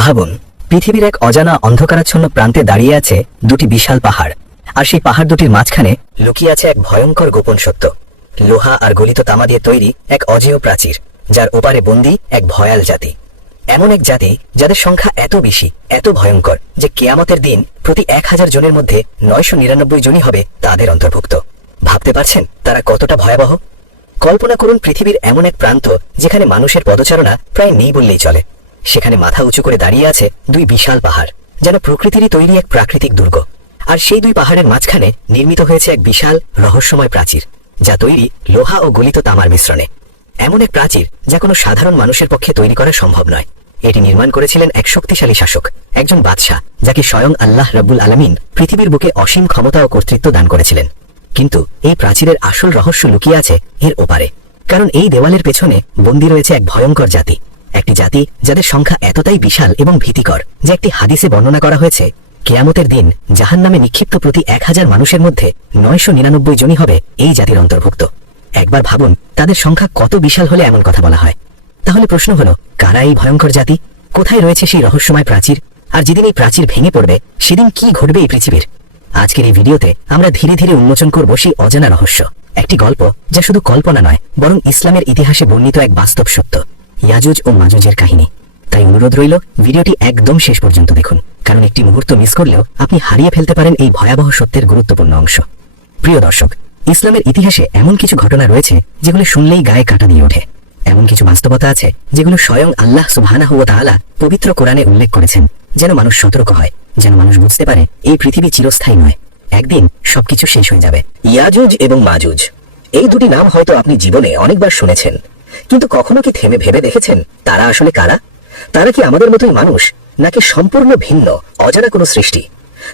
ভাবুন, পৃথিবীর এক অজানা অন্ধকারাচ্ছন্ন প্রান্তে দাঁড়িয়ে আছে দুটি বিশাল পাহাড়, আর সেই পাহাড় দুটির মাঝখানে লুকিয়ে আছে এক ভয়ঙ্কর গোপন সত্য। লোহা আর গলিত তামা দিয়ে তৈরি এক অজেয় প্রাচীর, যার ওপারে বন্দী এক ভয়াল জাতি। এমন এক জাতি যাদের সংখ্যা এত বেশি, এত ভয়ঙ্কর যে কিয়ামতের দিন প্রতি 1000 জনের মধ্যে 999 জনই হবে তাদের অন্তর্ভুক্ত। ভাবতে পারছেন তারা কতটা ভয়াবহ? কল্পনা করুন পৃথিবীর এমন এক প্রান্ত যেখানে মানুষের পদচারণা প্রায় নেই বললেই চলে। সেখানে মাথা উঁচু করে দাঁড়িয়ে আছে দুই বিশাল পাহাড়, যেন প্রকৃতিরই তৈরি এক প্রাকৃতিক দুর্গ। আর সেই দুই পাহাড়ের মাঝখানে নির্মিত হয়েছে এক বিশাল রহস্যময় প্রাচীর, যা তৈরি লোহা ও গলিত তামার মিশ্রণে। এমন এক প্রাচীর যা কোনো সাধারণ মানুষের পক্ষে তৈরি করা সম্ভব নয়। এটি নির্মাণ করেছিলেন এক শক্তিশালী শাসক, একজন বাদশাহ, যাকে স্বয়ং আল্লাহ রাব্বুল আলামিন পৃথিবীর বুকে অসীম ক্ষমতা ও কর্তৃত্ব দান করেছিলেন। কিন্তু এই প্রাচীরের আসল রহস্য লুকিয়ে আছে এর ওপারে। কারণ এই দেওয়ালের পেছনে বন্দী রয়েছে এক ভয়ঙ্কর জাতি, একটি জাতি যাদের সংখ্যা এতটাই বিশাল এবং ভীতিকর যে একটি হাদিসে বর্ণনা করা হয়েছে কিয়ামতের দিন জাহান্নামে নিক্ষিপ্ত প্রতি 1000 মানুষের মধ্যে 999 জনই হবে এই জাতির অন্তর্ভুক্ত। একবার ভাবুন তাদের সংখ্যা কত বিশাল হলে এমন কথা বলা হয়। তাহলে প্রশ্ন হলো, কারা এই ভয়ঙ্কর জাতি? কোথায় রয়েছে সেই রহস্যময় প্রাচীর? আর যেদিন এই প্রাচীর ভেঙে পড়বে সেদিন কি ঘটবে এই পৃথিবীর? আজকের এই ভিডিওতে আমরা ধীরে ধীরে উন্মোচন করব সেই অজানা রহস্য, একটি গল্প যা শুধু কল্পনা নয় বরং ইসলামের ইতিহাসে বর্ণিত এক বাস্তব সত্য, ইয়াজুজ ও মাজুজের কাহিনী। তাই অনুরোধ রইল, ভিডিওটি একদম শেষ পর্যন্ত দেখুন, কারণ একটি মুহূর্ত মিস করলেও আপনি হারিয়ে ফেলতে পারেন এই ভয়াবহ সত্যের গুরুত্বপূর্ণ অংশ। প্রিয় দর্শক, ইসলামের ইতিহাসে এমন কিছু ঘটনা রয়েছে যেগুলো শুনলেই গায়ে কাঁটা দিয়ে ওঠে। এমন কিছু বাস্তবতা আছে যেগুলো স্বয়ং আল্লাহ সুবহানাহু ওয়া তাআলা পবিত্র কোরআনে উল্লেখ করেছেন, যেন মানুষ সতর্ক হয়, যেন মানুষ বুঝতে পারে এই পৃথিবী চিরস্থায়ী নয়, একদিন সবকিছু শেষ হয়ে যাবে। ইয়াজুজ এবং মাজুজ, এই দুটি নাম হয়তো আপনি জীবনে অনেকবার শুনেছেন, কিন্তু কখনো কি থেমে ভেবে দেখেছেন তারা আসলে কারা? তারা কি আমাদের মতোই মানুষ, নাকি সম্পূর্ণ ভিন্ন অজানা কোনো সৃষ্টি?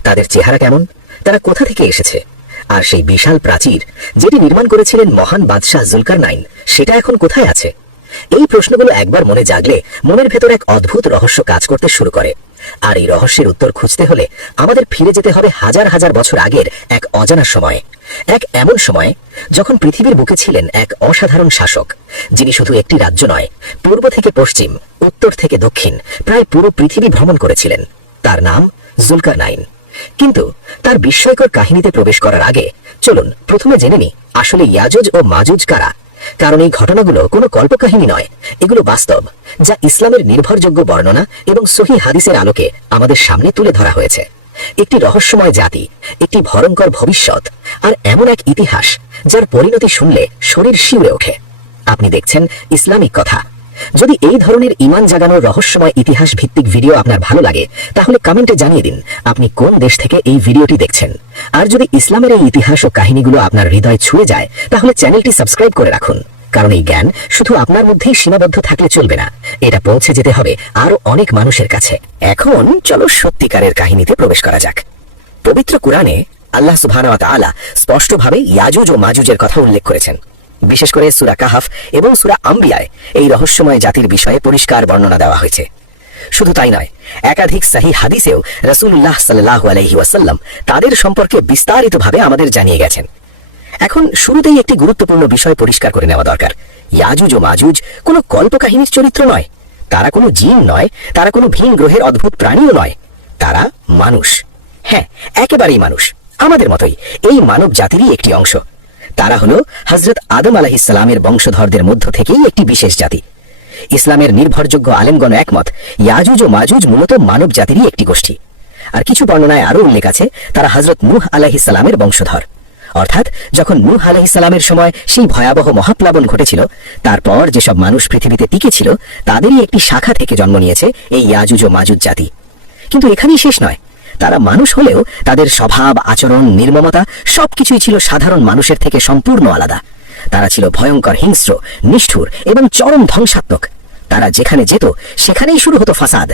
তাদের চেহারা কেমন? তারা কোথা থেকে এসেছে? আর সেই বিশাল প্রাচীর যেটি নির্মাণ করেছিলেন মহান বাদশাহ জুলকারনাইন, সেটা এখন কোথায় আছে? এই প্রশ্নগুলো একবার মনে জাগলে মনের ভেতর এক অদ্ভুত রহস্য কাজ করতে শুরু করে। আর এই রহস্যের উত্তর খুঁজতে হলে আমাদের ফিরে যেতে হবে হাজার হাজার বছর আগের এক অজানা সময়, এক এমন সময় যখন পৃথিবীর বুকে ছিলেন এক অসাধারণ শাসক, যিনি শুধু একটি রাজ্য নয়, পূর্ব থেকে পশ্চিম, উত্তর থেকে দক্ষিণ, প্রায় পুরো পৃথিবী ভ্রমণ করেছিলেন। তার নাম জুলকারনাইন। কিন্তু তার বিস্ময়কর কাহিনীতে প্রবেশ করার আগে চলুন প্রথমে জেনে নিই আসলে ইয়াজুজ ও মাজুজ কারা। কারণ এই ঘটনাগুলো কোনো কল্পকাহিনী নয়, এগুলো বাস্তব, যা ইসলামের নির্ভরযোগ্য বর্ণনা এবং সহিহ হাদিসের আলোকে আমাদের সামনে তুলে ধরা হয়েছে। একটি রহস্যময় জাতি, একটি ভয়ঙ্কর ভবিষ্যৎ, আর এমন এক ইতিহাস যার পরিণতি শুনলে শরীর শিউরে ওঠে। আপনি দেখছেন ইসলামিক কথা। যদি এই ধরনের ঈমান জাগানোর রহস্যময় ইতিহাস ভিত্তিক ভিডিও আপনার ভালো লাগে, তাহলে কমেন্টে জানিয়ে দিন আপনি কোন দেশ থেকে এই ভিডিওটি দেখছেন। আর যদি ইসলামের এই ইতিহাস ও কাহিনীগুলো আপনার হৃদয় ছুঁয়ে যায়, তাহলে চ্যানেলটি সাবস্ক্রাইব করে রাখুন। কারণ এই জ্ঞান শুধু আপনার মধ্যেই সীমাবদ্ধ থাকলে চলবে না, এটা পৌঁছে যেতে হবে আরো অনেক মানুষের কাছে। এখন চলো সত্যিকারের কাহিনীতে প্রবেশ করা যাক। পবিত্র কুরআনে আল্লাহ সুবহানাহু ওয়া তাআলা স্পষ্টভাবে ইয়াজুজ ও মাজুজের কথা উল্লেখ করেছেন। বিশেষ করে সূরা কাহাফ এবং সূরা আম্বিয়ায় এই রহস্যময় জাতির বিষয়ে পরিষ্কার বর্ণনা দেওয়া হয়েছে। শুধু তাই নয়, একাধিক সহিহ হাদিসেও রাসূলুল্লাহ সাল্লাল্লাহু আলাইহি ওয়াসাল্লাম তাদের সম্পর্কে বিস্তারিতভাবে আমাদের জানিয়ে গেছেন। এখন শুরুতেই একটি গুরুত্বপূর্ণ বিষয় পরিষ্কার করে নেওয়া দরকার। ইয়াজুজ ও মাজুজ কোনো কল্পকাহিনীর চরিত্র নয়, তারা কোনো জিন নয়, তারা কোনো ভিন গ্রহের অদ্ভুত প্রাণীও নয়, তারা মানুষ। হ্যাঁ, একেবারেই মানুষ, আমাদের মতোই, এই মানব জাতিরই একটি অংশ। তারা হলো হযরত আদম আলাইহিস সালামের বংশধরদের মধ্য থেকেই একটি বিশেষ জাতি। ইসলামের নির্ভরযোগ্য আলেমগণ একমত, ইয়াজুজ ও মাজুজ মূলত মানব জাতিরই একটি গোষ্ঠী। আর কিছু বর্ণনায় আরও উল্লেখ আছে তারা হযরত নূহ আলাইহিস সালামের বংশধর। অর্থাৎ যখন নূহ আলাইহিস সালামের সময় সেই ভয়াবহ মহাপ্লাবন ঘটেছিল, তারপর যেসব মানুষ পৃথিবীতে টিকে ছিল তাদেরই একটি শাখা থেকে জন্ম নিয়েছে এই ইয়াজুজ ও মাজুজ জাতি। কিন্তু এখানেই শেষ নয়, তারা মানুষ হলেও তাদের স্বভাব, আচরণ, নির্মমতা সবকিছুই ছিল সাধারণ মানুষের থেকে সম্পূর্ণ আলাদা। তারা ছিল ভয়ঙ্কর, হিংস্র, নিষ্ঠুর এবং চরম ধ্বংসাত্মক। তারা যেখানে যেত সেখানেই শুরু হতো ফাসাদ।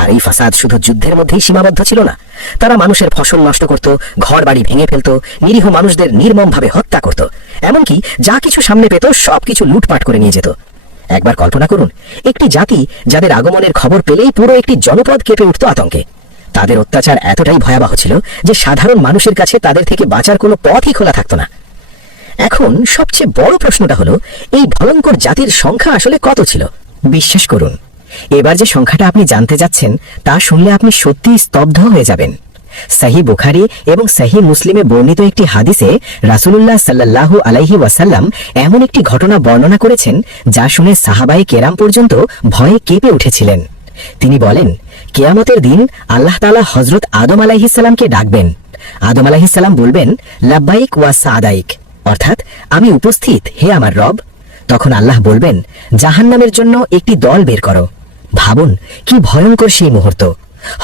আর এই ফাসাদ শুধু যুদ্ধের মধ্যেই সীমাবদ্ধ ছিল না, তারা মানুষের ফসল নষ্ট করত, ঘর বাড়ি ভেঙে ফেলত, নিরীহ মানুষদের নির্মমভাবে হত্যা করত, এমনকি যা কিছু সামনে পেত সবকিছু লুটপাট করে নিয়ে যেত। একবার কল্পনা করুন, একটি জাতি যাদের আগমনের খবর পেলেই পুরো একটি জনপদ কেঁপে উঠত আতঙ্কে। তাদের অত্যাচার এতটাই ভয়াবহ ছিল যে সাধারণ মানুষের কাছে তাদের থেকে বাঁচার কোনো পথই খোলা থাকত না। এখন সবচেয়ে বড় প্রশ্নটা হলো, এই ভয়ঙ্কর জাতির সংখ্যা আসলে কত ছিল? বিশ্বাস করুন, এবার যে সংখ্যাটা আপনি জানতে যাচ্ছেন তা শুনলে আপনি সত্যিই স্তব্ধ হয়ে যাবেন। সহিহ বুখারী এবং সহিহ মুসলিমে বর্ণিত একটি হাদিসে রাসূলুল্লাহ সাল্লাল্লাহু আলাইহি ওয়াসাল্লাম এমন একটি ঘটনা বর্ণনা করেছেন যা শুনে সাহাবায়ে কেরাম পর্যন্ত ভয়ে কেঁপে উঠেছিলেন। তিনি বলেন, কিয়ামতের দিন আল্লাহ তাআলা হযরত আদম আলাইহিস সালামকে ডাকবেন। আদম আলাইহিস সালাম বলবেন, লাব্বাইক ওয়া সাদাইক, অর্থাৎ আমি উপস্থিত হে আমার রব। তখন আল্লাহ বলবেন, জাহান্নামের জন্য একটি দল বের করো। ভাবুন কি ভয়ঙ্কর সেই মুহূর্ত।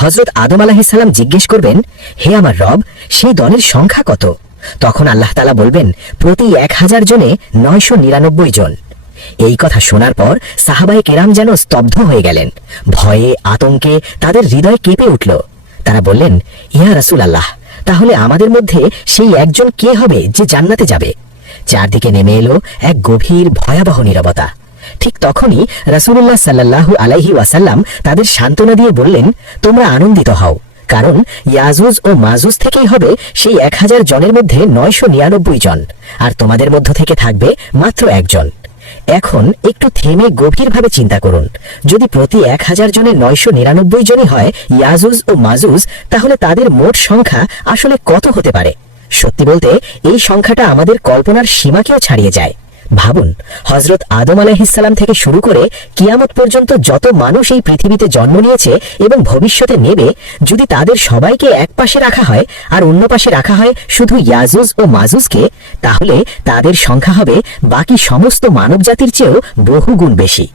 হযরত আদম আলাইহিস সালাম জিজ্ঞেস করবেন, হে আমার রব, সেই দলের সংখ্যা কত? তখন আল্লাহ তাআলা বলবেন, প্রতি 1000 জনে 999 জন। এই কথা শোনার পর সাহাবায়ে কেরাম যেন স্তব্ধ হয়ে গেলেন। ভয়ে আতঙ্কে তাদের হৃদয় কেঁপে উঠল। তারা বললেন, ইয়া রাসূলুল্লাহ, তাহলে আমাদের মধ্যে সেই একজন কে হবে যে জান্নাতে যাবে? চারদিকে নেমে এলো এক গভীর ভয়াবহ নীরবতা। ঠিক তখনই রাসূলুল্লাহ সাল্লাল্লাহু আলাইহি ওয়াসাল্লাম তাদের সান্ত্বনা দিয়ে বললেন, তোমরা আনন্দিত হও, কারণ ইয়াজুজ ও মাজুজ থেকেই হবে সেই 1000 জনের মধ্যে 999 জন, আর তোমাদের মধ্য থেকে থাকবে মাত্র একজন। এখন একটু থেমে গভীরভাবে চিন্তা করুন, যদি প্রতি 1000 জনের 999 জনই হয় ইয়াজুজ ও মাজুজ, তাহলে তাদের মোট সংখ্যা আসলে কত হতে পারে? সত্যি বলতে এই সংখ্যাটা আমাদের কল্পনার সীমাকেও ছাড়িয়ে যায়। ভাবুন, হযরত আদম আলাইহিস সালাম থেকে শুরু করে কিয়ামত পর্যন্ত যত মানুষ এই পৃথিবীতে জন্ম নিয়েছে এবং ভবিষ্যতে নেবে, যদি তাদের সবাইকে এক পাশে রাখা হয় আর অন্য পাশে রাখা হয় শুধু ইয়াজুজ ও মাজুজকে, তাহলে তাদের সংখ্যা হবে বাকি সমস্ত মানবজাতির চেয়েও বহুগুণ বেশি।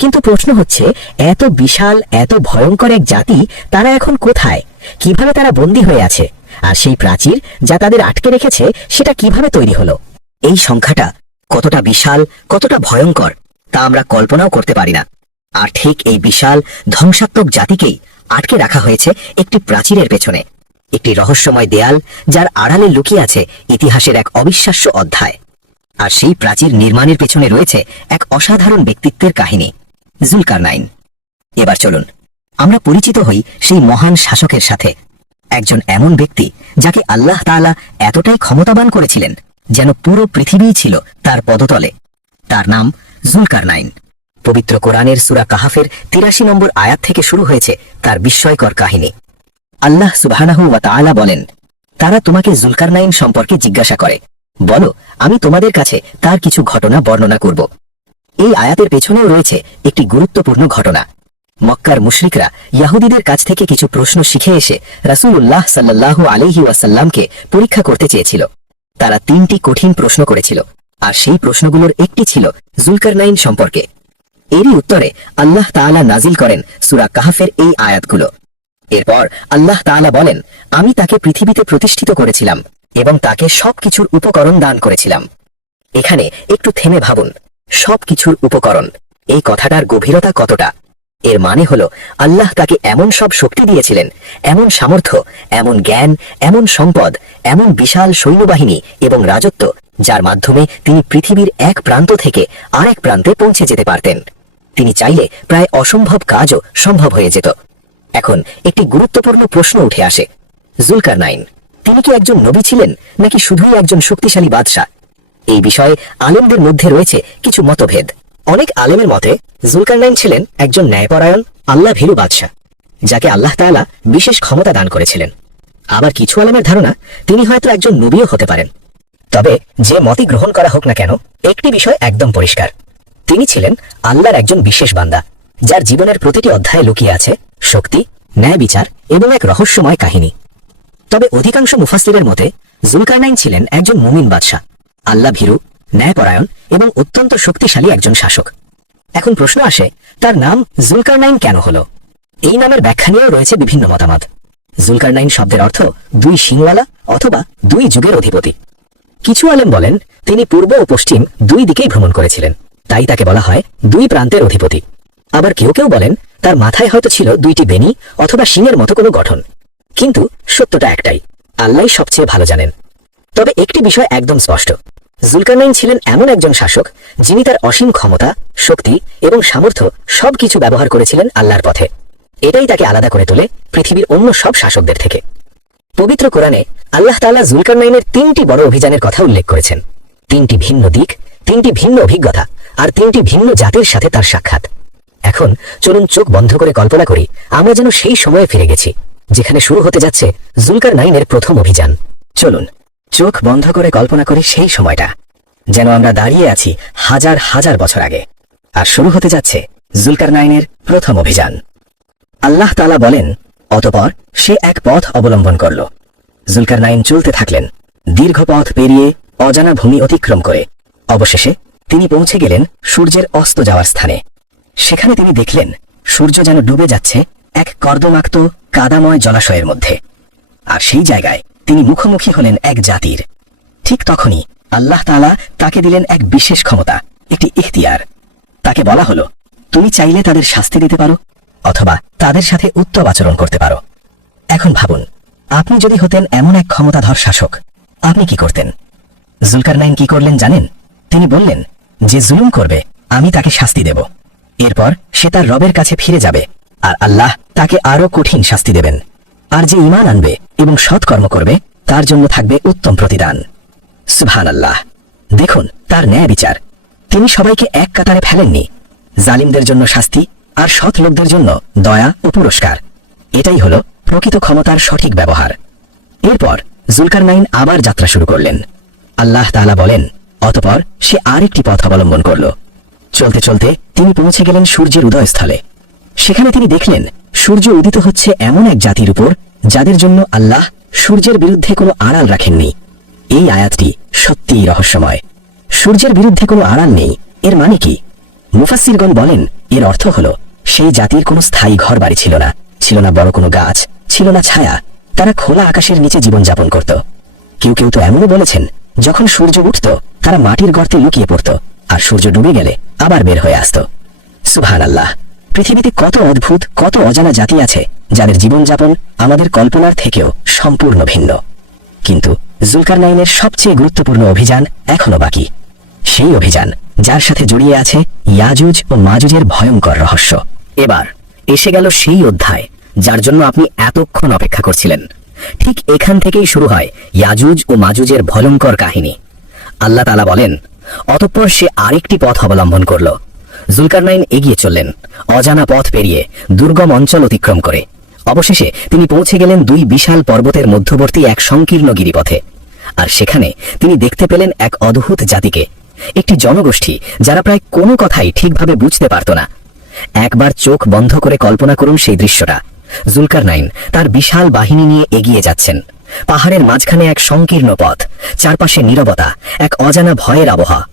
কিন্তু প্রশ্ন হচ্ছে, এত বিশাল এত ভয়ঙ্কর এক জাতি, তারা এখন কোথায়? কিভাবে তারা বন্দী হয়ে আছে? আর সেই প্রাচীর যা তাদের আটকে রেখেছে সেটা কিভাবে তৈরি হলো? এই সংখ্যাটা কতটা বিশাল, কতটা ভয়ঙ্কর তা আমরা কল্পনাও করতে পারি না। আর ঠিক এই বিশাল ধ্বংসাত্মক জাতিকেই আটকে রাখা হয়েছে একটি প্রাচীরের পেছনে, একটি রহস্যময় দেয়াল যার আড়ালে লুকিয়ে আছে ইতিহাসের এক অবিশ্বাস্য অধ্যায়। আর সেই প্রাচীর নির্মাণের পেছনে রয়েছে এক অসাধারণ ব্যক্তিত্বের কাহিনী, জুলকারনাইন। এবার চলুন আমরা পরিচিত হই সেই মহান শাসকের সাথে, একজন এমন ব্যক্তি যাকে আল্লাহ তাআলা এতটাই ক্ষমতাবান করেছিলেন যেন পুরো পৃথিবীই ছিল তার পদতলে। তার নাম জুলকারনাইন। পবিত্র কোরআনের সূরা কাহাফের 83 নম্বর আয়াত থেকে শুরু হয়েছে তার বিস্ময়কর কাহিনী। আল্লাহ সুবহানাহু ওয়া তাআলা বলেন, তারা তোমাকে জুলকারনাইন সম্পর্কে জিজ্ঞাসা করে, বলো আমি তোমাদের কাছে তার কিছু ঘটনা বর্ণনা করব। এই আয়াতের পেছনেও রয়েছে একটি গুরুত্বপূর্ণ ঘটনা। মক্কার মুশরিকরা ইহুদীদের কাছ থেকে কিছু প্রশ্ন শিখে এসে রাসূলুল্লাহ সাল্লাল্লাহু আলাইহি ওয়াসাল্লামকে পরীক্ষা করতে চেয়েছিল। তারা 3টি কঠিন প্রশ্ন করেছিল, আর সেই প্রশ্নগুলোর একটি ছিল জুলকারনাইন সম্পর্কে। এরই উত্তরে আল্লাহ তাআলা নাজিল করেন সূরা কাহফের এই আয়াতগুলো। এরপর আল্লাহ তাআলা বলেন, আমি তাকে পৃথিবীতে প্রতিষ্ঠিত করেছিলাম এবং তাকে সবকিছুর উপকরণ দান করেছিলাম। এখানে একটু থেমে ভাবুন, সবকিছুর উপকরণ, এই কথাটার গভীরতা কতটা। এর মানে হলো আল্লাহ তাকে এমন সব শক্তি দিয়েছিলেন, এমন সামর্থ্য, এমন জ্ঞান, এমন সম্পদ, এমন বিশাল সৈন্যবাহিনী এবং রাজত্ব, যার মাধ্যমে তিনি পৃথিবীর এক প্রান্ত থেকে আরেক প্রান্তে পৌঁছে যেতে পারতেন। তিনি চাইলে প্রায় অসম্ভব কাজও সম্ভব হয়ে যেত। এখন একটি গুরুত্বপূর্ণ প্রশ্ন উঠে আসে, জুলকারনাইন তিনি কি একজন নবী ছিলেন নাকি শুধুই একজন শক্তিশালী বাদশাহ? এই বিষয়ে আলেমদের মধ্যে রয়েছে কিছু মতভেদ। অনেক আলেমের মতে জুলকারনাইন ছিলেন একজন ন্যায়পরায়ণ আল্লাহ ভীরু বাদশাহ, যাকে আল্লাহ তাআলা বিশেষ ক্ষমতা দান করেছিলেন। আবার কিছু আলেমের ধারণা তিনি হয়তো একজন নবীও হতে পারেন। তবে যে মতই গ্রহণ করা হোক না কেন, একটি বিষয় একদম পরিষ্কার, তিনি ছিলেন আল্লাহর একজন বিশেষ বান্দা, যার জীবনের প্রতিটি অধ্যায়ে লুকিয়ে আছে শক্তি, ন্যায় বিচার এবং এক রহস্যময় কাহিনী। তবে অধিকাংশ মুফাসসিরের মতে জুলকারনাইন ছিলেন একজন মুমিন বাদশাহ, আল্লাহ ভীরু, ন্যায়পরায়ণ এবং অত্যন্ত শক্তিশালী একজন শাসক। এখন প্রশ্ন আসে, তার নাম জুলকারনাইন কেন হলো? এই নামের ব্যাখ্যা নিয়েও রয়েছে বিভিন্ন মতামত। জুলকারনাইন শব্দের অর্থ 2 শিংওয়ালা অথবা 2 যুগের অধিপতি। কিছু আলেম বলেন তিনি পূর্ব ও পশ্চিম 2 দিকেই ভ্রমণ করেছিলেন, তাই তাকে বলা হয় 2 প্রান্তের অধিপতি। আবার কেউ কেউ বলেন তার মাথায় হয়তো ছিল 2টি বেনি অথবা শিংয়ের মতো কোনো গঠন। কিন্তু সত্যটা একটাই, আল্লাহই সবচেয়ে ভালো জানেন। তবে একটি বিষয় একদম স্পষ্ট, জুলকারনাইন ছিলেন এমন একজন শাসক যিনি তার অসীম ক্ষমতা, শক্তি এবং সামর্থ্য সবকিছু ব্যবহার করেছিলেন আল্লাহর পথে। এটাই তাকে আলাদা করে তোলে পৃথিবীর অন্য সব শাসকদের থেকে। পবিত্র কোরআনে আল্লাহ তাআলা জুলকারনাইনের 3টি বড় অভিযানের কথা উল্লেখ করেছেন। 3টি ভিন্ন দিক, 3টি ভিন্ন অভিজ্ঞতা আর 3টি ভিন্ন জাতির সাথে তার সাক্ষাৎ। এখন চলুন চোখ বন্ধ করে কল্পনা করি আমরা যেন সেই সময়ে ফিরে গেছি যেখানে শুরু হতে যাচ্ছে জুলকারনাইনের প্রথম অভিযান। চলুন চোখ বন্ধ করে কল্পনা করি সেই সময়টা, যেন আমরা দাঁড়িয়ে আছি হাজার হাজার বছর আগে, আর শুরু হতে যাচ্ছে জুলকারনাইনের প্রথম অভিযান। আল্লাহ তাআলা বলেন, অতঃপর সে এক পথ অবলম্বন করল। জুলকারনাইন চলতে থাকলেন দীর্ঘ পথ পেরিয়ে, অজানা ভূমি অতিক্রম করে। অবশেষে তিনি পৌঁছে গেলেন সূর্যের অস্ত যাওয়ার স্থানে। সেখানে তিনি দেখলেন সূর্য যেন ডুবে যাচ্ছে এক কর্দমাক্ত কাদাময় জলাশয়ের মধ্যে। আর সেই জায়গায় তিনি মুখোমুখি হলেন এক জাতির। ঠিক তখনই আল্লাহ তাআলা তাকে দিলেন এক বিশেষ ক্ষমতা, একটি ইখতিয়ার। তাকে বলা হলো, তুমি চাইলে তাদের শাস্তি দিতে পারো অথবা তাদের সাথে উত্তম আচরণ করতে পারো। এখন ভাবুন, আপনি যদি হতেন এমন এক ক্ষমতাধর শাসক, আপনি কি করতেন? জুলকারনাইন কি করলেন জানেন? তিনি বললেন, যে জুলুম করবে আমি তাকে শাস্তি দেব। এরপর সে তার রবের কাছে ফিরে যাবে আর আল্লাহ তাকে আরো কঠিন শাস্তি দেবেন। আর যে ঈমান আনবে এবং সৎকর্ম করবে তার জন্য থাকবে উত্তম প্রতিদান। সুবহানাল্লাহ! দেখুন তার ন্যায় বিচার। তিনি সবাইকে এক কাতারে ফেলেননি। জালিমদের জন্য শাস্তি আর সৎ লোকদের জন্য দয়া ও পুরস্কার। এটাই হলো প্রকৃত ক্ষমতার সঠিক ব্যবহার। এরপর জুলকারনাইন আবার যাত্রা শুরু করলেন। আল্লাহ তাআলা বলেন, অতঃপর সে আরেকটি পথ অবলম্বন করল। চলতে চলতে তিনি পৌঁছে গেলেন সূর্যের উদয়স্থলে। সেখানে তিনি দেখলেন সূর্য উদিত হচ্ছে এমন এক জাতির উপর যাদের জন্য আল্লাহ সূর্যের বিরুদ্ধে কোনো আড়াল রাখেননি। এই আয়াতটি সত্যিই রহস্যময়। সূর্যের বিরুদ্ধে কোনো আড়াল নেই, এর মানে কি? মুফাসসিরগণ বলেন, এর অর্থ হলো সেই জাতির কোনো স্থায়ী ঘর বাড়ি ছিল না, ছিল না বড় কোনো গাছ, ছিল না ছায়া। তারা খোলা আকাশের নিচে জীবনযাপন করত। কেউ কেউ তো এমনও বলেছেন, যখন সূর্য উঠত তারা মাটির গর্তে লুকিয়ে পড়ত, আর সূর্য ডুবে গেলে আবার বের হয়ে আসত। সুবহানাল্লাহ! পৃথিবীতে কত অদ্ভুত, কত অজানা জাতি আছে যাদের জীবনযাপন আমাদের কল্পনার থেকেও সম্পূর্ণ ভিন্ন। কিন্তু জুলকারনাইনের সবচেয়ে গুরুত্বপূর্ণ অভিযান এখনো বাকি। সেই অভিযান যার সাথে জড়িয়ে আছে ইয়াজুজ ও মাজুজের ভয়ঙ্কর রহস্য। এবার এসে গেল সেই অধ্যায় যার জন্য আপনি এতক্ষণ অপেক্ষা করছিলেন। ঠিক এখান থেকেই শুরু হয় ইয়াজুজ ও মাজুজের ভয়ঙ্কর কাহিনী। আল্লাহ তাআলা বলেন, অতঃপর সে আরেকটি পথ অবলম্বন করল। জুলকারনাইন এগিয়ে চললেন অজানা পথ পেরিয়ে, দুর্গম অঞ্চল অতিক্রম করে। অবশেষে তিনি পৌঁছে গেলেন দুই বিশাল পর্বতের মধ্যবর্তী এক সংকীর্ণ গিরিপথে। আর সেখানে তিনি দেখতে পেলেন এক অদ্ভুত জাতিকে, একটি জনগোষ্ঠী যারা প্রায় কোনো কথাই ঠিকভাবে বুঝতে পারত না। একবার চোখ বন্ধ করে কল্পনা করুন সেই দৃশ্যটা। জুলকারনাইন তার বিশাল বাহিনী নিয়ে এগিয়ে যাচ্ছেন। পাহাড়ের মাঝখানে এক সংকীর্ণ পথ, চারপাশে নীরবতা, এক অজানা ভয়ের আবহাওয়া।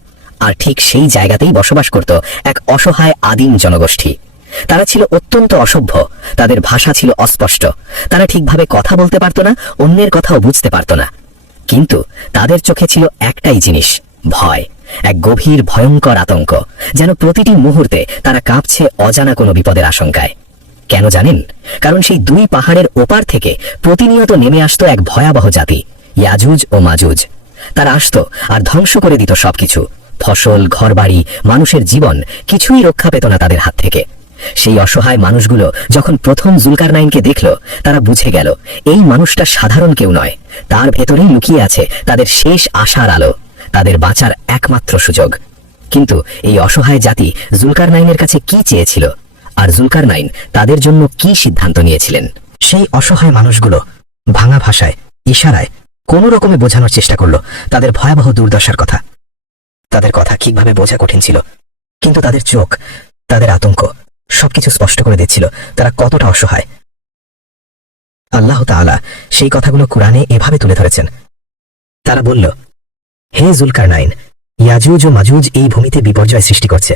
আর ঠিক সেই জায়গাতেই বসবাস করত এক অসহায় আদিম জনগোষ্ঠী। তারা ছিল অত্যন্ত অসভ্য, তাদের ভাষা ছিল অস্পষ্ট, তারা ঠিকভাবে কথা বলতে পারত না, অন্যের কথাও বুঝতে পারত না। কিন্তু তাদের চোখে ছিল একটাই জিনিস, ভয়, এক গভীর ভয়ঙ্কর আতঙ্ক, যেন প্রতিটি মুহূর্তে তারা কাঁপছে অজানা কোনো বিপদের আশঙ্কায়। কেন জানেন? কারণ সেই দুই পাহাড়ের ওপার থেকে প্রতিনিয়ত নেমে আসতো এক ভয়াবহ জাতি, ইয়াজুজ ও মাজুজ। তারা আসতো আর ধ্বংস করে দিত সবকিছু, ফসল, ঘরবাড়ি, মানুষের জীবন, কিছুই রক্ষা পেত না তাদের হাত থেকে। সেই অসহায় মানুষগুলো যখন প্রথম জুলকারনাইনকে দেখল, তারা বুঝে গেল এই মানুষটা সাধারণ কেউ নয়, তার ভেতরেই লুকিয়ে আছে তাদের শেষ আশার আলো, তাদের বাঁচার একমাত্র সুযোগ। কিন্তু এই অসহায় জাতি জুলকারনাইনের কাছে কি চেয়েছিল, আর জুলকারনাইন তাদের জন্য কি সিদ্ধান্ত নিয়েছিলেন? সেই অসহায় মানুষগুলো ভাঙা ভাষায়, ইশারায় কোনো রকমে বোঝানোর চেষ্টা করল তাদের ভয়াবহ দুর্দশার কথা। তাদের কথা ঠিকভাবে বোঝা কঠিন ছিল, কিন্তু তাদের চোখ, তাদের আতঙ্ক সবকিছু স্পষ্ট করে দিচ্ছিল তারা কতটা অসহায়। আল্লাহ তাআলা সেই কথাগুলো কুরআনে এভাবে তুলে ধরেছেন। তারা বলল, হে জুলকারনাইন, ইয়াজুজ ও মাজুজ এই ভূমিতে বিপর্যয় সৃষ্টি করছে।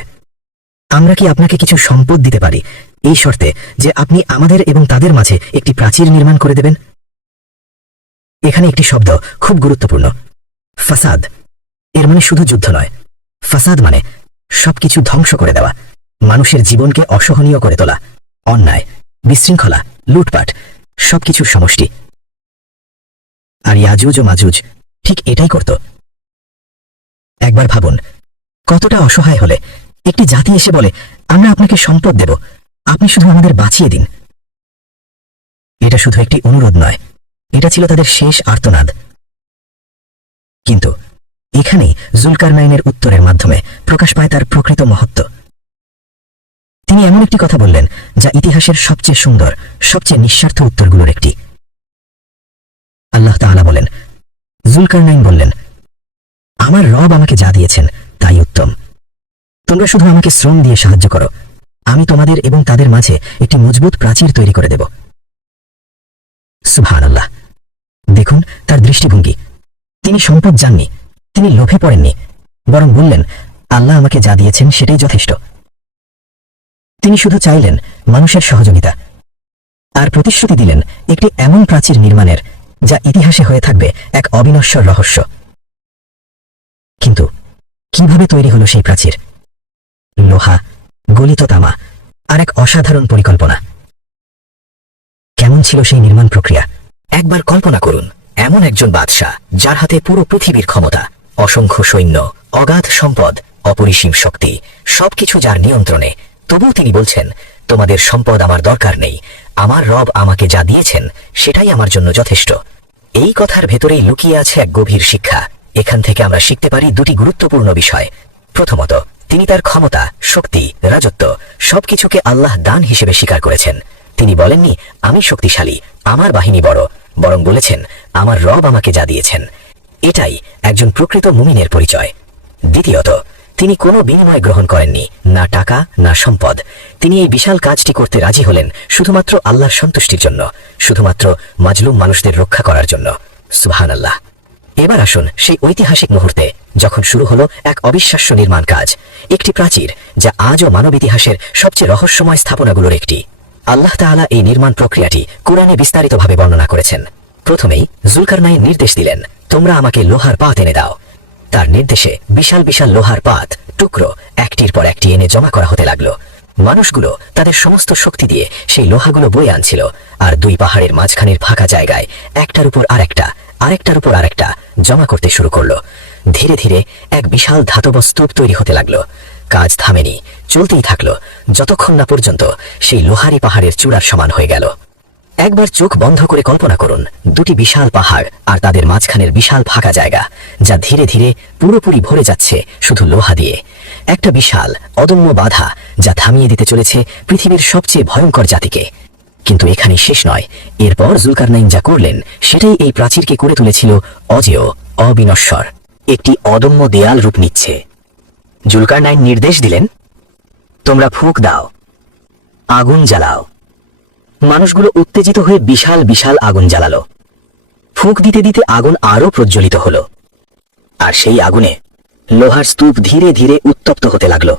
আমরা কি আপনাকে কিছু সম্পদ দিতে পারি, এই শর্তে যে আপনি আমাদের এবং তাদের মাঝে একটি প্রাচীর নির্মাণ করে দেবেন? এখানে একটি শব্দ খুব গুরুত্বপূর্ণ, ফাসাদ। এর মানে শুধু যুদ্ধ নয়, ফাসাদ মানে সবকিছু ধ্বংস করে দেওয়া, মানুষের জীবনকে অসহনীয় করে তোলা, অন্যায়, বিশৃঙ্খলা, লুটপাট, সবকিছুর সমষ্টি। আর ইয়াজুজ ও মাজুজ ঠিক এটাই করত। একবার ভাবুন, কতটা অসহায় হলে একটি জাতি এসে বলে, আমরা আপনাকে সম্পদ দেব, আপনি শুধু আমাদের বাঁচিয়ে দিন। এটা শুধু একটি অনুরোধ নয়, এটা ছিল তাদের শেষ আর্তনাদ। কিন্তু এখানেই জুলকারনাইনের উত্তরের মাধ্যমে প্রকাশ পায় তার প্রকৃত মহত্ব। তিনি এমন একটি কথা বললেন যা ইতিহাসের সবচেয়ে সুন্দর, সবচেয়ে নিঃস্বার্থ উত্তরগুলোর একটি। আল্লাহ তাআলা বলেন, যুলকারনাইন বললেন, আমার রব আমাকে যা দিয়েছেন তাই উত্তম। তোমরা শুধু আমাকে শ্রম দিয়ে সাহায্য করো, আমি তোমাদের এবং তাদের মাঝে একটি মজবুত প্রাচীর তৈরি করে দেব। সুবহানাল্লাহ। দেখুন তার দৃষ্টিভঙ্গি। তিনি সম্পদ চাননি, তিনি লোভে পড়েননি, বরং বললেন, আল্লাহ আমাকে যা দিয়েছেন সেটাই যথেষ্ট। তিনি শুধু চাইলেন মানুষের সহযোগিতা, আর প্রতিশ্রুতি দিলেন একটি এমন প্রাচীর নির্মাণের যা ইতিহাসে হয়ে থাকবে এক অবিনশ্বর রহস্য। কিন্তু কিভাবে তৈরি হলো সেই প্রাচীর? লোহা, গলিত তামা আর এক অসাধারণ পরিকল্পনা। কেমন ছিল সেই নির্মাণ প্রক্রিয়া? একবার কল্পনা করুন, এমন একজন বাদশাহ যার হাতে পুরো পৃথিবীর ক্ষমতা, অসংখ্য সৈন্য, অগাধ সম্পদ, অপরিসীম শক্তি, সবকিছু যার নিয়ন্ত্রণে। তবুও তিনি বলছেন, তোমাদের সম্পদ আমার দরকার নেই, আমার রব আমাকে যা দিয়েছেন সেটাই আমার জন্য যথেষ্ট। এই কথার ভেতরেই লুকিয়ে আছে এক গভীর শিক্ষা। এখান থেকে আমরা শিখতে পারি দুটি গুরুত্বপূর্ণ বিষয়। প্রথমত, তিনি তার ক্ষমতা, শক্তি, রাজত্ব সবকিছুকে আল্লাহ দান হিসেবে স্বীকার করেছেন। তিনি বলেননি, আমি শক্তিশালী, আমার বাহিনী বড়, বরং বলেছেন, আমার রব আমাকে যা দিয়েছেন। এটাই একজন প্রকৃত মুমিনের পরিচয়। দ্বিতীয়ত, তিনি কোনো বিনিময় গ্রহণ করেননি, না টাকা না সম্পদ। তিনি এই বিশাল কাজটি করতে রাজি হলেন শুধুমাত্র আল্লাহর সন্তুষ্টির জন্য, শুধুমাত্র মাজলুম মানুষদের রক্ষা করার জন্য। সুবহানাল্লাহ। এবার আসুন সেই ঐতিহাসিক মুহূর্তে, যখন শুরু হলো এক অবিশ্বাস্য নির্মাণ কাজ, একটি প্রাচীর যা আজও মানব ইতিহাসের সবচেয়ে রহস্যময় স্থাপনাগুলোর একটি। আল্লাহ তাআলা এই নির্মাণ প্রক্রিয়াটি কুরআনে বিস্তারিতভাবে বর্ণনা করেছেন। প্রথমেই যুলকারনাইন নির্দেশ দিলেন, তোমরা আমাকে লোহার পাত এনে দাও। তার নির্দেশে বিশাল বিশাল লোহার পাত টুকরো একটির পর একটি এনে জমা করা হতে লাগলো। মানুষগুলো তাদের সমস্ত শক্তি দিয়ে সেই লোহাগুলো বয়ে আনছিল, আর দুই পাহাড়ের মাঝখানের ফাঁকা জায়গায় একটার উপর আরেকটা, আরেকটার উপর আরেকটা জমা করতে শুরু করলো। ধীরে ধীরে এক বিশাল ধাতব স্তূপ তৈরি হতে লাগলো। কাজ থামেনি, চলতেই থাকলো, যতক্ষণ না পর্যন্ত সেই লোহারি পাহাড়ের চূড়ার সমান হয়ে গেল। একবার চোখ বন্ধ করে কল্পনা করুন, দুটি বিশাল পাহাড় আর তাদের মাঝখানের বিশাল ফাঁকা জায়গা, যা ধীরে ধীরে পুরোপুরি ভরে যাচ্ছে শুধু লোহা দিয়ে। একটা বিশাল অদম্য বাধা যা থামিয়ে দিতে চলেছে পৃথিবীর সবচেয়ে ভয়ঙ্কর জাতিকে। কিন্তু এখানেই শেষ নয়। এরপর যুলকারনাইন যা করলেন সেটাই এই প্রাচীরকে করে তুলেছিল অজেয়, অবিনশ্বর। একটি অদম্য দেয়াল রূপ নিচ্ছে। যুলকারনাইন নির্দেশ দিলেন, তোমরা ফুঁক দাও, আগুন জ্বালাও। মানুষগুলো উত্তেজিত হয়ে বিশাল বিশাল আগুন জ্বালালো। ফুঁক দিতে দিতে আগুন আরো প্রজ্বলিত হলো, আর সেই আগুনে লোহার স্তূপ ধীরে ধীরে উত্তপ্ত হতে লাগলো,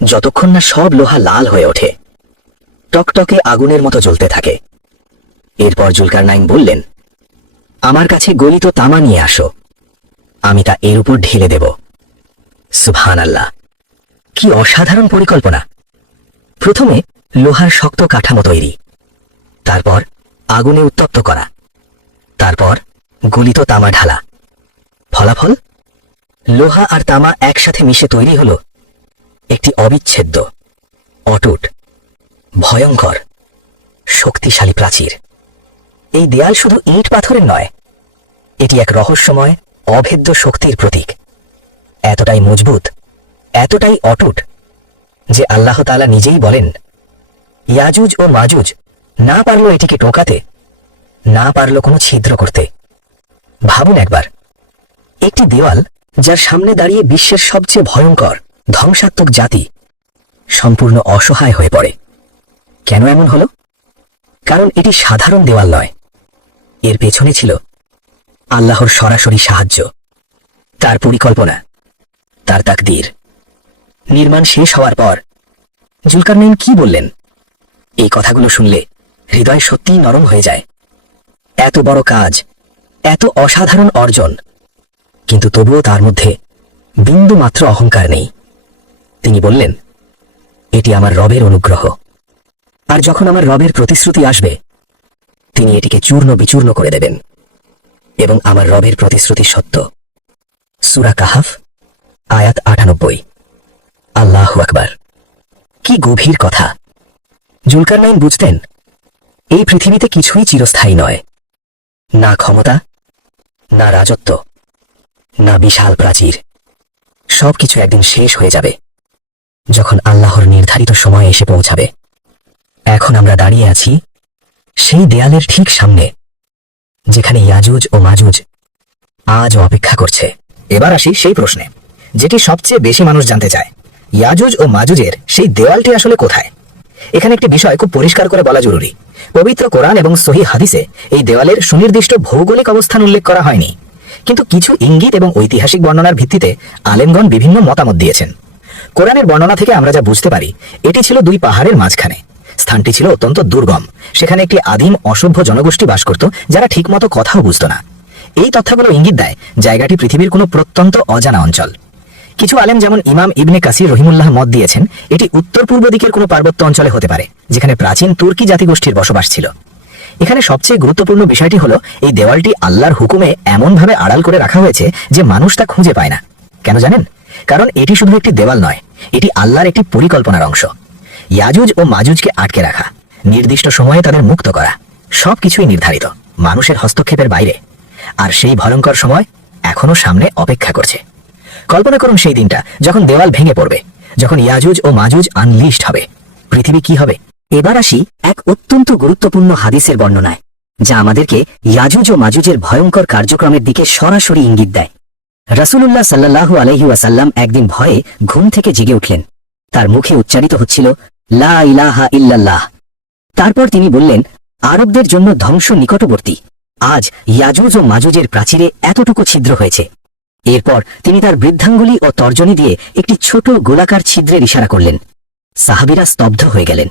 যতক্ষণ না সব লোহা লাল হয়ে ওঠে, টকটকে আগুনের মতো জ্বলতে থাকে। এরপর যুলকারনাইন বললেন, আমার কাছে গলিত তামা নিয়ে আসো, আমি তা এর উপর ঢেলে দেব। সুবহানাল্লাহ। কি অসাধারণ পরিকল্পনা! প্রথমে লোহার শক্ত কাঠামো তৈরি, তারপর আগুনে উত্তপ্ত করা, তারপর গলিত তামা ঢালা। ফলাফল, লোহা আর তামা একসাথে মিশে তৈরি হলো একটি অবিচ্ছেদ্য, অটুট, ভয়ঙ্কর, শক্তিশালী প্রাচীর। এই দেয়াল শুধু ইট পাথরের নয়, এটি এক রহস্যময়, অভেদ্য শক্তির প্রতীক। এতটাই মজবুত, এতটাই অটুট যে আল্লাহ তাআলা নিজেই বলেন, ইয়াজুজ ও মাজুজ না পারল এটিকে টোকাতে, না পারল কোনো ছিদ্র করতে। ভাবুন একবার, একটি দেওয়াল যার সামনে দাঁড়িয়ে বিশ্বের সবচেয়ে ভয়ঙ্কর, ধ্বংসাত্মক জাতি সম্পূর্ণ অসহায় হয়ে পড়ে। কেন এমন হলো? কারণ এটি সাধারণ দেওয়াল নয়, এর পেছনে ছিল আল্লাহর সরাসরি সাহায্য, তার পরিকল্পনা, তার তাকদীর। নির্মাণ শেষ হওয়ার পর যুলকারনাইন কি বললেন? এই কথাগুলো শুনলে হৃদয় সত্যিই নরম হয়ে যায়। এত বড় কাজ, এত অসাধারণ অর্জন, কিন্তু তবুও তার মধ্যে বিন্দু মাত্র অহংকার নেই। তিনি বললেন, এটি আমার রবের অনুগ্রহ, আর যখন আমার রবের প্রতিশ্রুতি আসবে তিনি এটিকে চূর্ণ বিচূর্ণ করে দেবেন, এবং আমার রবের প্রতিশ্রুতি সত্য। সূরা কাহাফ আয়াত ৯৮। আল্লাহু আকবার। কি গভীর কথা! যুলকারনাইন বুঝতেন, এই পৃথিবীতে কিছুই চিরস্থায়ী নয়, না ক্ষমতা, না রাজত্ব, না বিশাল প্রাচীর। সবকিছু একদিন শেষ হয়ে যাবে। যখন আল্লাহর নির্ধারিত সময় এসে পৌঁছাবে। এখন আমরা দাঁড়িয়ে আছি সেই দেয়ালের ঠিক সামনে, যেখানে ইয়াজুজ ও মাজুজ আজও অপেক্ষা করছে। এবার আসি সেই প্রশ্নে, যেটি সবচেয়ে বেশি মানুষ জানতে চায়। ইয়াজুজ ও মাজুজের সেই দেওয়ালটি আসলে কোথায়? এখানে একটি বিষয় খুব পরিষ্কার করে বলা জরুরি। পবিত্র কোরআন এবং সহিহ হাদিসে এই দেওয়ালের সুনির্দিষ্ট ভৌগোলিক অবস্থান উল্লেখ করা হয়নি, কিন্তু কিছু ইঙ্গিত এবং ঐতিহাসিক বর্ণনার ভিত্তিতে আলেমগণ বিভিন্ন মতামত দিয়েছেন। কোরআনের বর্ণনা থেকে আমরা যা বুঝতে পারি, এটি ছিল দুই পাহাড়ের মাঝখানে। স্থানটি ছিল অত্যন্ত দুর্গম। সেখানে একটি আদিম অসভ্য জনগোষ্ঠী বাস করত, যারা ঠিকমতো কথাও বুঝত না। এই তথ্যগুলো ইঙ্গিত দেয় জায়গাটি পৃথিবীর কোনো প্রত্যন্ত অজানা অঞ্চল। কিছু আলেম যেমন ইমাম ইবনে কাসির রহিমুল্লাহ মত দিয়েছেন এটি উত্তর পূর্ব দিকের কোনো পার্বত্য অঞ্চলে হতে পারে, যেখানে প্রাচীন তুর্কি জাতিগোষ্ঠীর বসবাস ছিল। এখানে সবচেয়ে গুরুত্বপূর্ণ বিষয়টি হলো এই দেওয়ালটি আল্লাহর হুকুমে এমনভাবে আড়াল করে রাখা হয়েছে যে মানুষ তা খুঁজে পায় না। কেন জানেন? কারণ এটি শুধু একটি দেওয়াল নয়, এটি আল্লাহর একটি পরিকল্পনার অংশ। ইয়াজুজ ও মাজুজকে আটকে রাখা, নির্দিষ্ট সময়ে তাদের মুক্ত করা, সবকিছুই নির্ধারিত, মানুষের হস্তক্ষেপের বাইরে। আর সেই ভয়ঙ্কর সময় এখনো সামনে অপেক্ষা করছে। কল্পনা করুন সেই দিনটা যখন দেওয়াল ভেঙে পড়বে, যখন ইয়াজুজ ও মাজুজ আনলিশড হবে। পৃথিবী কি হবে? এবার আসি এক অত্যন্ত গুরুত্বপূর্ণ হাদিসের বর্ণনায়, যা আমাদেরকে ইয়াজুজ ও মাজুজের ভয়ঙ্কর কার্যক্রমের দিকে সরাসরি ইঙ্গিত দেয়। রাসূলুল্লাহ সাল্লাল্লাহু আলাইহি ওয়াসাল্লাম একদিন ভয়ে ঘুম থেকে জেগে উঠলেন। তার মুখে উচ্চারিত হচ্ছিল লা ইলাহা ইল্লাল্লাহ। তারপর তিনি বললেন, আরবদের জন্য ধ্বংস নিকটবর্তী। আজ ইয়াজুজ ও মাজুজের প্রাচীরে এতটুকু ছিদ্র হয়েছে। এরপর তিনি তার বৃদ্ধাঙ্গুলি ও তর্জনী দিয়ে একটি ছোট গোলাকার ছিদ্রের ইশারা করলেন। সাহাবীরা স্তব্ধ হয়ে গেলেন।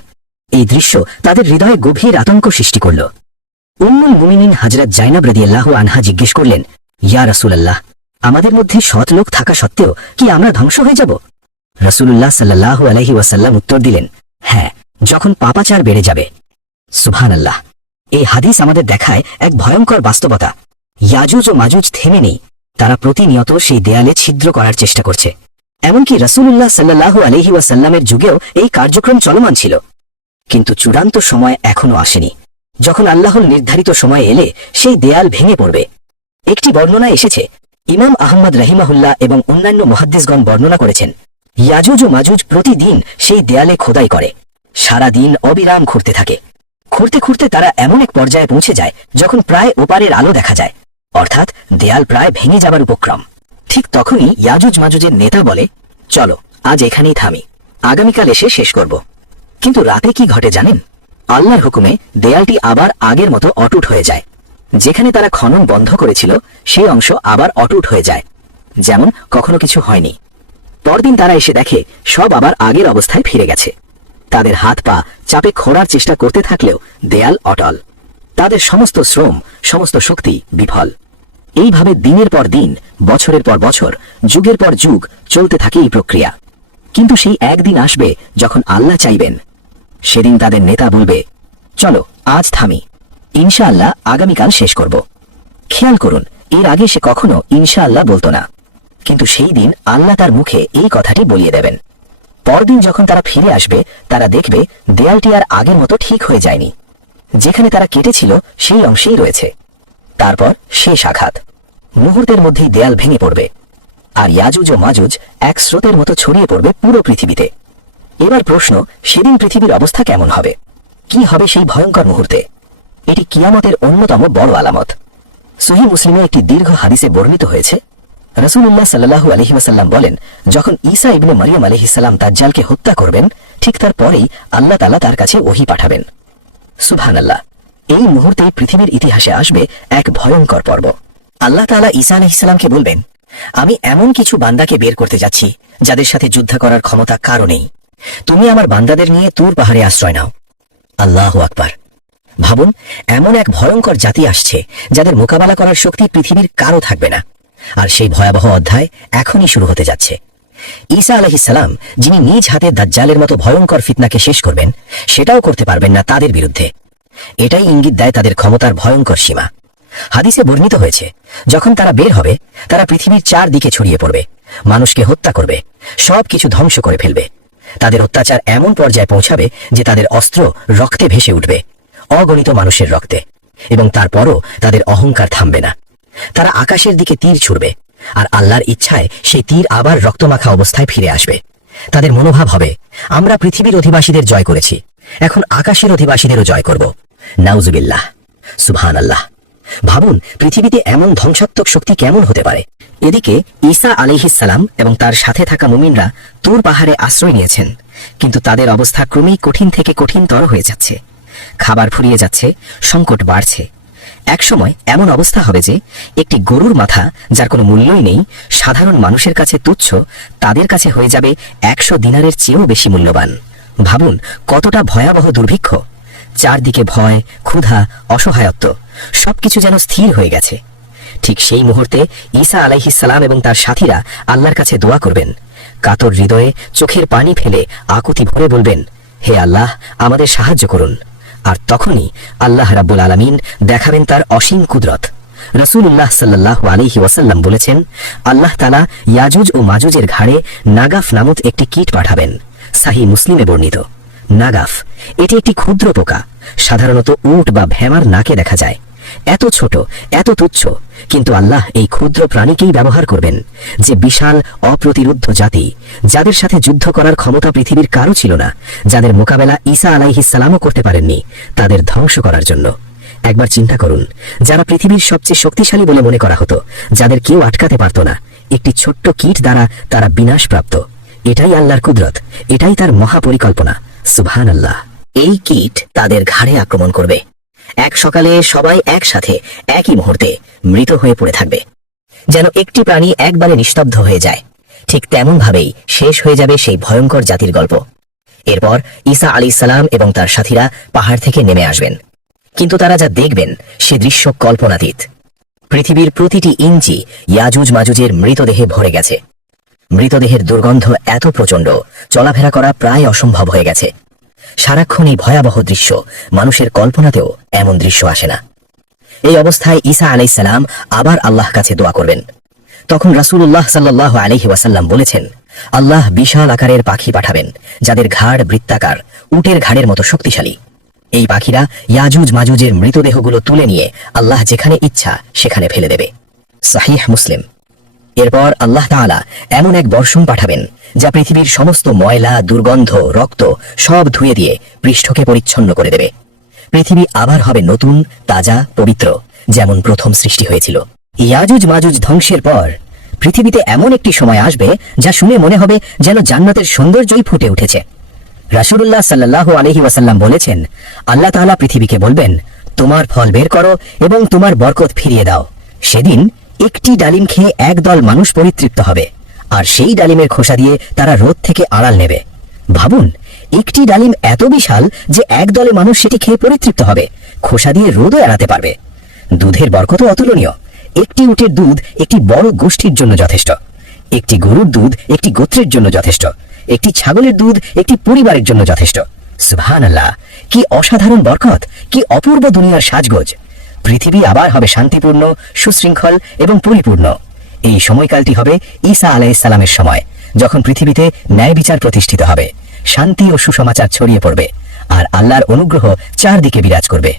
এই দৃশ্য তাদের হৃদয়ে গভীর আতঙ্ক সৃষ্টি করল। উম্মুল মুমিনিন হযরত জাইনাব রাদিয়াল্লাহু আনহা জিজ্ঞেস করলেন, ইয়া রাসূলুল্লাহ, আমাদের মধ্যে সৎ লোক থাকা সত্ত্বেও কি আমরা ধ্বংস হয়ে যাব? রাসূলুল্লাহ সাল্লাল্লাহু আলাইহি ওয়াসাল্লাম উত্তর দিলেন, হ্যাঁ, যখন পাপাচার বেড়ে যাবে। সুবহানাল্লাহ। এই হাদিস আমাদের দেখায় এক ভয়ঙ্কর বাস্তবতা। ইয়াজুজ ও মাজুজ থেমে নেই, তারা প্রতিনিয়ত সেই দেয়ালে ছিদ্র করার চেষ্টা করছে। এমনকি রাসূলুল্লাহ সাল্লাল্লাহু আলাইহি ওয়াসাল্লামের যুগেও এই কার্যক্রম চলমান ছিল। কিন্তু চূড়ান্ত সময় এখনো আসেনি। যখন আল্লাহর নির্ধারিত সময় এলে সেই দেয়াল ভেঙে পড়বে। একটি বর্ণনায় এসেছে, ইমাম আহমদ রাহিমাহুল্লাহ এবং অন্যান্য মুহাদ্দিসগণ বর্ণনা করেছেন, ইয়াজুজ ও মাজুজ প্রতিদিন সেই দেয়ালে খোদাই করে, সারা দিন অবিরাম খুঁড়তে থাকে। খুঁড়তে খুঁড়তে তারা এমন এক পর্যায়ে পৌঁছে যায় যখন প্রায় ওপারের আলো দেখা যায়, অর্থাৎ দেয়াল প্রায় ভেঙে যাবার উপক্রম। ঠিক তখনই ইয়াজুজ মাজুজের নেতা বলে, চলো আজ এখানেই থামি, আগামীকাল এসে শেষ করব। কিন্তু রাতে কি ঘটে জানেন? আল্লাহর হুকুমে দেয়ালটি আবার আগের মতো অটুট হয়ে যায়। যেখানে তারা খনন বন্ধ করেছিল সেই অংশ আবার অটুট হয়ে যায়, যেমন কখনো কিছু হয়নি। পরদিন তারা এসে দেখে সব আবার আগের অবস্থায় ফিরে গেছে। তাদের হাত পা চাপে খোঁড়ার চেষ্টা করতে থাকলেও দেয়াল অটল। তাদের সমস্ত শ্রম, সমস্ত শক্তি বিফল। এইভাবে দিনের পর দিন, বছরের পর বছর, যুগের পর যুগ চলতে থাকে এই প্রক্রিয়া। কিন্তু সেই একদিন আসবে যখন আল্লাহ চাইবেন। সেদিন তাদের নেতা বলবে, চলো আজ থামি, ইনশাআল্লাহ আগামীকাল শেষ করব। খেয়াল করুন, এর আগে সে কখনো ইনশাআল্লাহ বলতো না, কিন্তু সেই দিন আল্লাহ তার মুখে এই কথাটি বলিয়ে দেবেন। পরদিন যখন তারা ফিরে আসবে, তারা দেখবে দেয়ালটি আর আগের মতো ঠিক হয়ে যায়নি। যেখানে তারা কেটেছিল সেই অংশেই রয়েছে। তারপর শেষ আঘাত, মুহূর্তের মধ্যেই দেয়াল ভেঙে পড়বে, আর ইয়াজুজ ও মাজুজ এক স্রোতের মতো ছড়িয়ে পড়বে পুরো পৃথিবীতে। এবার প্রশ্ন, সেদিন পৃথিবীর অবস্থা কেমন হবে? কি হবে সেই ভয়ঙ্কর মুহূর্তে? এটি কিয়ামতের অন্যতম বড় আলামত। সহিহ মুসলিমে একটি দীর্ঘ হাদিসে বর্ণিত হয়েছে, রাসূলুল্লাহ সাল্লাল্লাহু আলাইহি ওয়াসাল্লাম বলেন, যখন ঈসা ইবনে মারইয়াম আলাইহিস সালাম দাজ্জালকে হত্যা করবেন, ঠিক তার পরেই আল্লাহ তাআলা তার কাছে ওহী পাঠাবেন। সুবহানাল্লাহ। এই মুহূর্তেই পৃথিবীর ইতিহাসে আসবে এক ভয়ঙ্কর পর্ব। আল্লাহ তাআলা ঈসা আলাইহিস সালামকে বলবেন, আমি এমন কিছু বান্দাকে বের করতে যাচ্ছি যাদের সাথে যুদ্ধ করার ক্ষমতা কারো নেই। তুমি আমার বান্দাদের নিয়ে তুর পাহাড়ে আশ্রয় নাও। আল্লাহু আকবার। ভাবুন, এমন এক ভয়ঙ্কর জাতি আসছে যাদের মোকাবেলা করার শক্তি পৃথিবীর কারো থাকবে না। আর সেই ভয়াবহ অধ্যায় এখনই শুরু হতে যাচ্ছে। ঈসা আলাইহিস সালাম, যিনি নিজ হাতে দাজ্জালের মতো ভয়ঙ্কর ফিতনাকে শেষ করবেন, সেটাও করতে পারবেন না তাদের বিরুদ্ধে। এটাই ইঙ্গিত দেয় তাদের ক্ষমতার ভয়ঙ্কর সীমা। হাদিসে বর্ণিত হয়েছে, যখন তারা বের হবে, তারা পৃথিবীর চারদিকে ছড়িয়ে পড়বে, মানুষকে হত্যা করবে, সবকিছু ধ্বংস করে ফেলবে। তাদের অত্যাচার এমন পর্যায়ে পৌঁছাবে যে তাদের অস্ত্র রক্তে ভেসে উঠবে, অগণিত মানুষের রক্তে, এবং তারপরও তাদের অহংকার থামবে না। তারা আকাশের দিকে তীর ছুড়বে, আর আল্লাহর ইচ্ছায় সেই তীর আবার রক্তমাখা অবস্থায় ফিরে আসবে, তাদের মনোভাব হবে, আমরা পৃথিবীর অধিবাসীদের জয় করেছি, এখন আকাশের অধিবাসীদেরও জয় করব। নাউজুবিল্লাহ, সুবহানাল্লাহ। ভাবুন পৃথিবীতে এমন ধ্বংসাত্মক শক্তি কেমন হতে পারে। এদিকে ঈসা আলাইহিস সালাম এবং তার সাথে থাকা মুমিনরা তুর পাহাড়ে আশ্রয় নিয়েছেন, কিন্তু তাদের অবস্থা ক্রমেই কঠিন থেকে কঠিনতর হয়ে যাচ্ছে। খাবার ফুরিয়ে যাচ্ছে, সংকট বাড়ছে। একসময় এমন অবস্থা হবে যে একটি গরুর মাথা, যার কোনো মূল্যই নেই, সাধারণ মানুষের কাছে তুচ্ছ, তাদের কাছে হয়ে যাবে 100 দিনারের চেয়েও বেশি মূল্যবান। ভাবুন কতটা ভয়াবহ দুর্ভিক্ষ। চারদিকে ভয়, ক্ষুধা, অসহায়ত্ব, সবকিছু যেন স্থির হয়ে গেছে। ঠিক সেই মুহূর্তে ঈসা আলাইহিস সালাম এবং তার সাথীরা আল্লাহর কাছে দোয়া করবেন। কাতর হৃদয়ে চোখের পানি ফেলে আকুতি ভরে বলবেন, হে আল্লাহ, আমাদের সাহায্য করুন। আর তখনই আল্লাহ রাব্বুল আলামিন দেখাবেন তার অসীম কুদরত। রাসূলুল্লাহ সাল্লাল্লাহু আলাইহি ওয়াসাল্লাম বলেছেন, আল্লাহ তাআলা ইয়াজুজ ও মাজুজের ঘাড়ে নাগাফ নামক একটি কীট পাঠাবেন। সহিহ মুসলিমে বর্ণিত। নাগাফ এটি একটি ক্ষুদ্র পোকা, সাধারণত উট বা ভেড়ার নাকে দেখা যায়। এত ছোট, এত তুচ্ছ, কিন্তু আল্লাহ এই ক্ষুদ্র প্রাণীকেই ব্যবহার করবেন, যে বিশাল অপ্রতিরোধ্য জাতি, যাদের সাথে যুদ্ধ করার ক্ষমতা পৃথিবীর কারো ছিল না, যাদের মোকাবেলা ঈসা আলাইহিস সালামও করতে পারেননি, তাদের ধ্বংস করার জন্য। একবার চিন্তা করুন, যারা পৃথিবীর সবচেয়ে শক্তিশালী বলে মনে করা হতো, যাদের কেউ আটকাতে পারত না, একটি ছোট্ট কীট দ্বারা তারা বিনাশপ্রাপ্ত। এটাই আল্লাহর কুদরত, এটাই তার মহাপরিকল্পনা। সুবহানাল্লাহ। এই কীট তাদের ঘাড়ে আক্রমণ করবে। এক সকালে সবাই একসাথে একই মুহূর্তে মৃত হয়ে পড়ে থাকবে। যেন একটি প্রাণী একবারে নিস্তব্ধ হয়ে যায়, ঠিক তেমন ভাবেই শেষ হয়ে যাবে সেই ভয়ঙ্কর জাতির গল্প। এরপর ঈসা আলাইহিস সালাম এবং তার সাথীরা পাহাড় থেকে নেমে আসবেন, কিন্তু তারা যা দেখবেন সে দৃশ্য কল্পনাতীত। পৃথিবীর প্রতিটি ইঞ্চি ইয়াজুজ মাজুজের মৃতদেহে ভরে গেছে। মৃতদেহের দুর্গন্ধ এত প্রচণ্ড, চলাফেরা করা প্রায় অসম্ভব হয়ে গেছে। সারাক্ষণ এই ভয়াবহ দৃশ্য, মানুষের কল্পনাতেও এমন দৃশ্য আসে না। এই অবস্থায় ঈসা আলাইহিস সালাম আবার আল্লাহ কাছে দোয়া করবেন। তখন রাসূলুল্লাহ সাল্লাল্লাহু আলাইহি ওয়াসাল্লাম বলেছেন, আল্লাহ বিশাল আকারের পাখি পাঠাবেন, যাদের ঘাড় বৃত্তাকার, উটের ঘাড়ের মতো শক্তিশালী। এই পাখিরা ইয়াজুজ মাজুজের মৃতদেহগুলো তুলে নিয়ে আল্লাহ যেখানে ইচ্ছা সেখানে ফেলে দেবে। সহিহ মুসলিম। এরপর আল্লাহ তাআলা এমন এক বর্ষণ পাঠাবেন, যা পৃথিবীর সমস্ত ময়লা, দুর্গন্ধ, রক্ত সব ধুয়ে দিয়ে পৃষ্ঠকে পরিচ্ছন্ন করে দেবে। পৃথিবী আবার হবে নতুন, তাজা, পবিত্র, যেমন প্রথম সৃষ্টি হয়েছিল। ইয়াজুজ মাজুজ ধ্বংসের পর পৃথিবীতে এমন একটি সময় আসবে, যা শুনে মনে হবে যেন জান্নাতের সৌন্দর্যই ফুটে উঠেছে। রাসূলুল্লাহ সাল্লাল্লাহু আলাইহি ওয়াসাল্লাম বলেছেন, আল্লাহ তাআলা পৃথিবীকে বলবেন, তোমার ফল বের করো এবং তোমার বরকত ফিরিয়ে দাও। সেদিন একটি ডালিম খেয়ে একদল মানুষ পরিতৃপ্ত হবে, আর সেই ডালিমের খোসা দিয়ে তারা রোদ থেকে আড়াল নেবে। ভাবুন, একটি ডালিম এত বিশাল যে একদলে মানুষ সেটি খেয়ে পরিতৃপ্ত হবে, খোসা দিয়ে রোদও এড়াতে পারবে। দুধের বরকতও অতুলনীয়। একটি উটের দুধ একটি বড় গোষ্ঠীর জন্য যথেষ্ট, একটি গরুর দুধ একটি গোত্রের জন্য যথেষ্ট, একটি ছাগলের দুধ একটি পরিবারের জন্য যথেষ্ট। সুবহানাল্লাহ, কি অসাধারণ বরকত, কি অপূর্ব দুনিয়ার সাজগোজ। পৃথিবী আবার হবে শান্তিপূর্ণ, সুশৃঙ্খল এবং পরিপূর্ণ। এই সময়কালটি হবে ঈসা আলাইহিস সালামের সময়, যখন পৃথিবীতে ন্যায় বিচার প্রতিষ্ঠিত হবে, শান্তি ও সুসমাচার ছড়িয়ে পড়বে, আর আল্লাহর অনুগ্রহ চারদিকে বিরাজ করবে।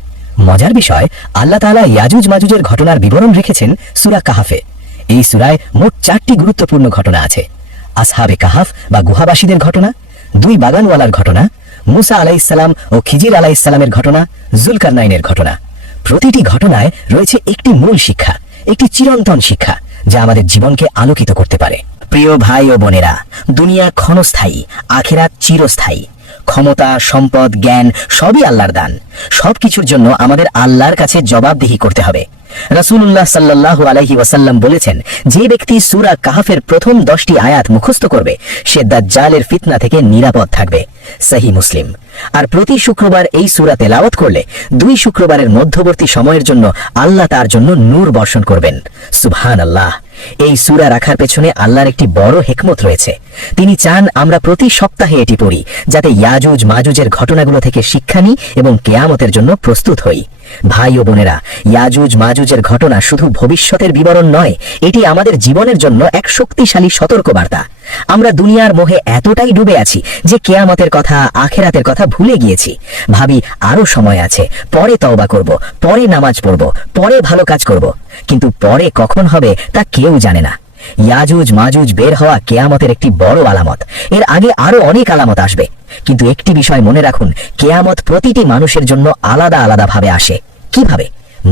মজার বিষয়, আল্লাহ তাআলা ইয়াজুজ মাজুজের ঘটনার বিবরণ রেখেছেন সূরা কাহাফে। এই সূরায় মোট 4টি গুরুত্বপূর্ণ ঘটনা আছে। আসহাবে কাহাফ বা গুহাবাসীদের ঘটনা, 2 বাগানওয়ালার ঘটনা, মুসা আলাইহিস সালাম ও খিজির আলাইহিস সালামের ঘটনা, জুলকারনাইনের ঘটনা। প্রতিটি ঘটনায় রয়েছে একটি মূল শিক্ষা, একটি চিরন্তন শিক্ষা, যা আমাদের জীবনকে আলোকিত করতে পারে। প্রিয় ভাই ও বোনেরা, দুনিয়া ক্ষণস্থায়ী, আখিরাত চিরস্থায়ী। ক্ষমতা, সম্পদ, জ্ঞান সবই আল্লাহর দান। সবকিছুর জন্য আমাদের আল্লাহর কাছে জবাবদিহি করতে হবে। রাসূলুল্লাহ সাল্লাল্লাহু আলাইহি ওয়াসাল্লাম বলেছেন, যে ব্যক্তি সূরা কাহাফের প্রথম 10টি আয়াত মুখস্থ করবে, সে দাজ্জালের ফিতনা থেকে নিরাপদ থাকবে। সহিহ মুসলিম। আর প্রতি শুক্রবার এই সূরা তেলাওয়াত করলে 2 শুক্রবারের মধ্যবর্তী সময়ের জন্য আল্লাহ তার জন্য নূর বর্ষণ করবেন। সুবহানাল্লাহ। এই সূরা রাখার পেছনে আল্লাহর একটি বড় হিকমত রয়েছে। তিনি চান আমরা প্রতি সপ্তাহে এটি পড়ি, যাতে ইয়াজুজ মাজুজের ঘটনাগুলো থেকে শিক্ষা নিই এবং কিয়ামতের জন্য প্রস্তুত হই। ভাই ও বোনেরা, ইয়াজুজ মাজুজের ঘটনা শুধু ভবিষ্যতের বিবরণ নয়, এটি আমাদের জীবনের জন্য এক শক্তিশালী সতর্কবার্তা। আমরা দুনিয়ার মোহে এতটাই ডুবে আছি যে কিয়ামতের কথা, আখিরাতের কথা ভুলে গিয়েছি। ভাবি আরো সময় আছে, পরে তওবা করব, পরে নামাজ পড়ব, পরে ভালো কাজ করব, কিন্তু পরে কখন হবে তা কেউ জানে না। ইয়াজুজ মাজুজ বের হওয়া কেয়ামতের একটি বড় আলামত। এর আগে আরো অনেক আলামত আসবে, কিন্তু একটি বিষয় মনে রাখুন, কেয়ামত প্রতিটি মানুষের জন্য আলাদা আলাদা ভাবে আসে। কিভাবে?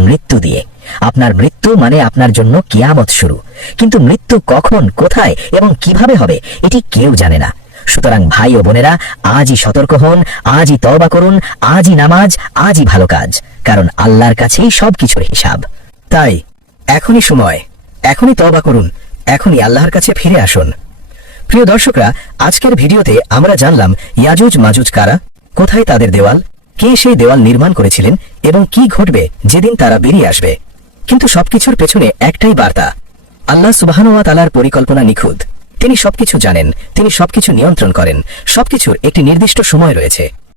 মৃত্যু দিয়ে। আপনার মৃত্যু মানে আপনার জন্য কেয়ামত শুরু। কিন্তু মৃত্যু কখন, কোথায় এবং কিভাবে হবে এটি কেউ জানে না। সুতরাং ভাই ও বোনেরা, আজই সতর্ক হন, আজই তওবা করুন, আজই নামাজ, আজই ভালো কাজ, কারণ আল্লাহর কাছেই সবকিছুর হিসাব। তাই এখনই সময়, এখনই তওবা করুন, এখনই আল্লাহর কাছে ফিরে আসুন। প্রিয় দর্শকরা, আজকের ভিডিওতে আমরা জানলাম ইয়াজুজ মাজুজ কারা, কোথায় তাদের দেওয়াল, কে সেই দেওয়াল নির্মাণ করেছিলেন এবং কি ঘটবে যেদিন তারা বেরিয়ে আসবে। কিন্তু সবকিছুর পেছনে একটাই বার্তা, আল্লাহ সুবহানাহু ওয়া তাআলার পরিকল্পনা নিখুঁত। তিনি সবকিছু জানেন, তিনি সবকিছু নিয়ন্ত্রণ করেন, সবকিছুর একটি নির্দিষ্ট সময় রয়েছে।